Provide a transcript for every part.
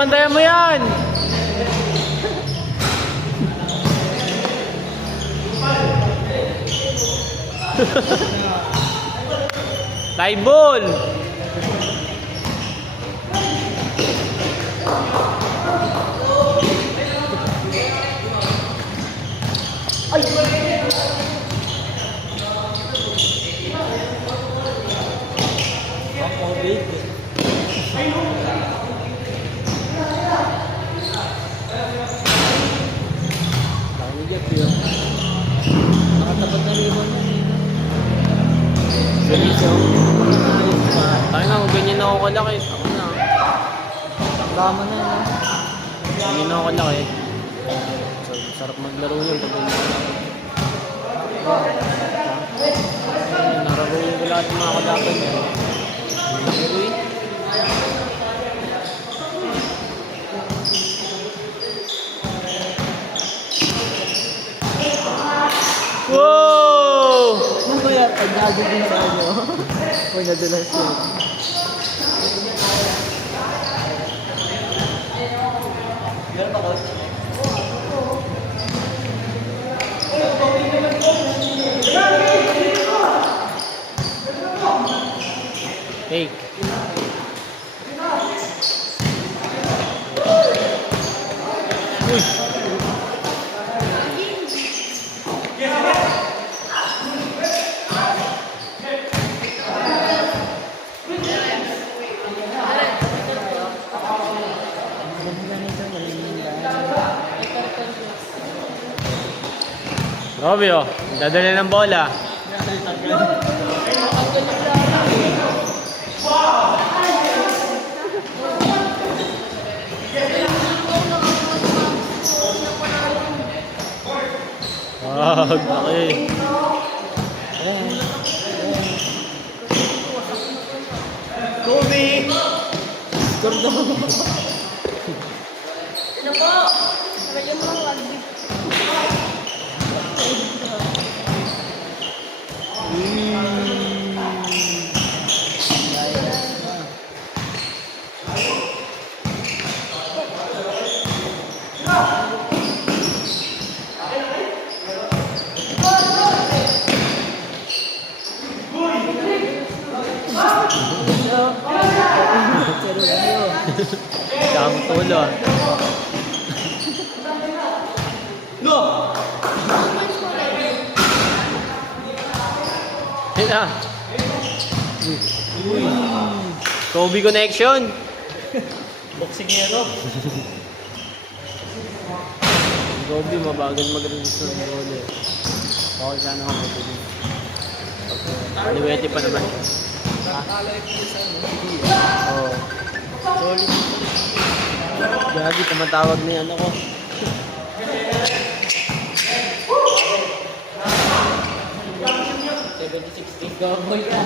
bantayan mo yan! Live ball! Ay! Ako, big. Nakaligat yun. Nakatapat na ribbon na yun. Ganyan siya. Tayo nga, kung ganyan ako kalaki. Ako na. Tama na yun. Ganyan ako kalaki. Sarap maglaro yun. Pag ganyan. Nararuin ko lahat ng mga kalaban niya. Nararuin. Wow! Ano ba yan? Ay, gago din sa ano. Huwag nadulas yun. Meron ba ko? Take. Uy! Grabe oh, dadala ng bola. Wag, laki. Kobe! Gordo. Ano po? Lagyan mo ng rugby. Dami tulo ah. No! Yun ah. Uy. Kobe connection. Boksingero. Kobe, mabagal mag-release ng bola eh. Okay, sana ako mabili. Aliwete pa naman. Oo. Solid. Gagi, tumatawag na yan ako. Gaboy ka.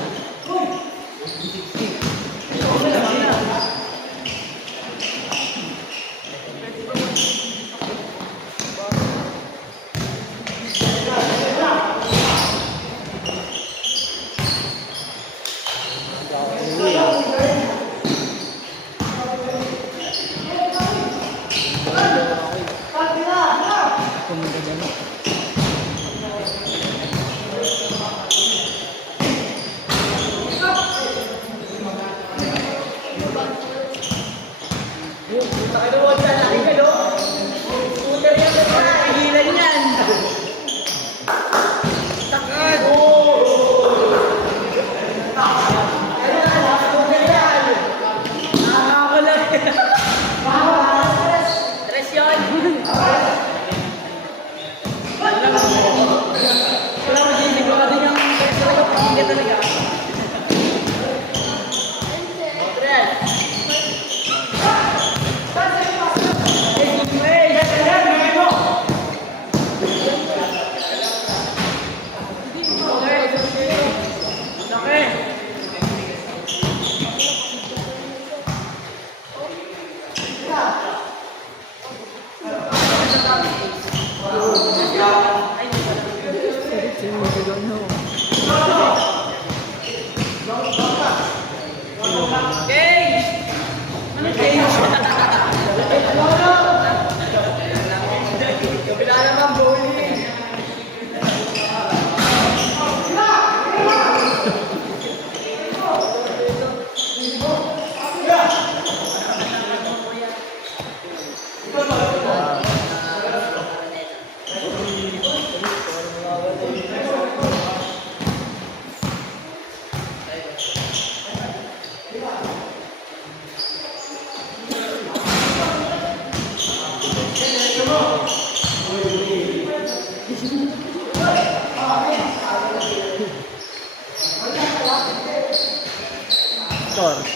Victor.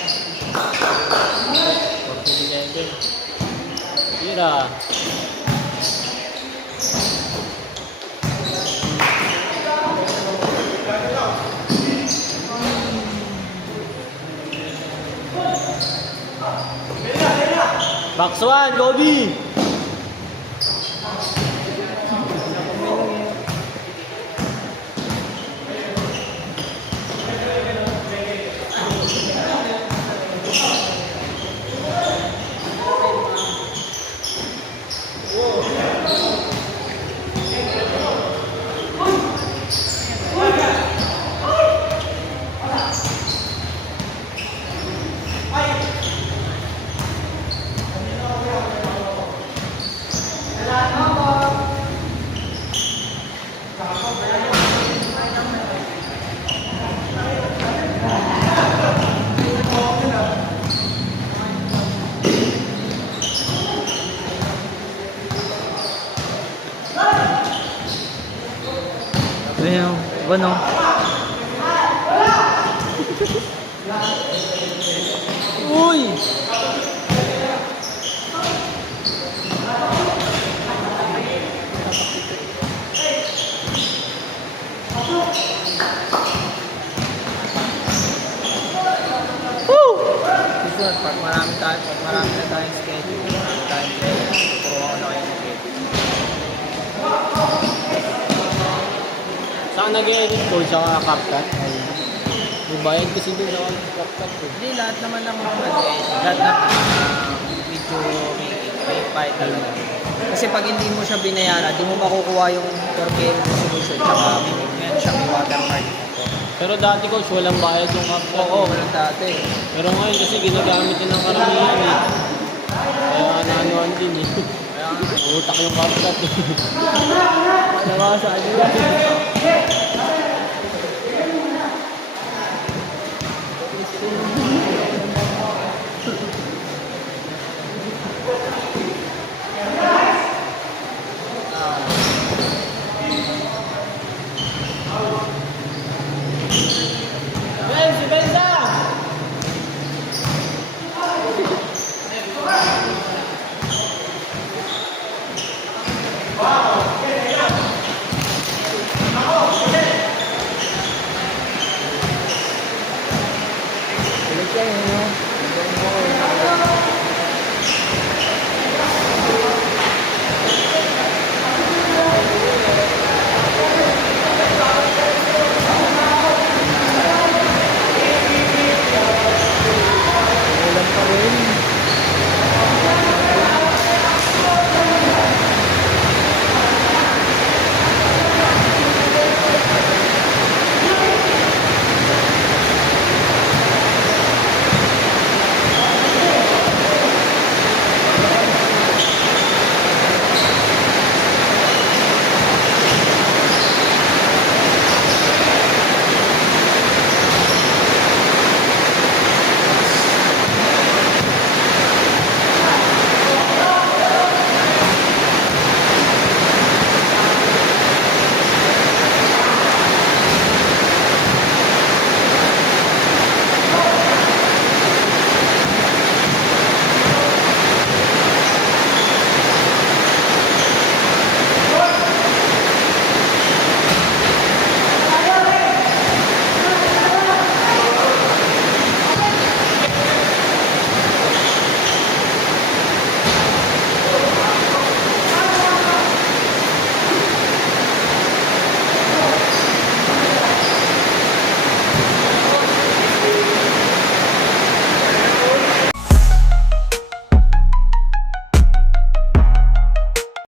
47. Tira. Box 1, Gobi! Ayun, ano? Uy! Susunod, pag marami na tayong schedule, marami tayong player, tuturuan ko na kayo ng game. Saan nag-edit ko? Tsaka CapCut? Bubayad kasi doon sa CapCut ko. Hindi, lahat naman ng lahat ng video making, may fight talaga. Kasi pag hindi mo siya binayaran, di mo makukuha yung 4K resolution, tsaka meron siya may watermark. Pero dati ko, walang bayad yung CapCut. Oo, walang dati. Pero ngayon kasi ginagamit din ng karamihan eh. Kaya naanuan din eh. Kaya nga, Utak yung CapCut eh. Wala sa ano.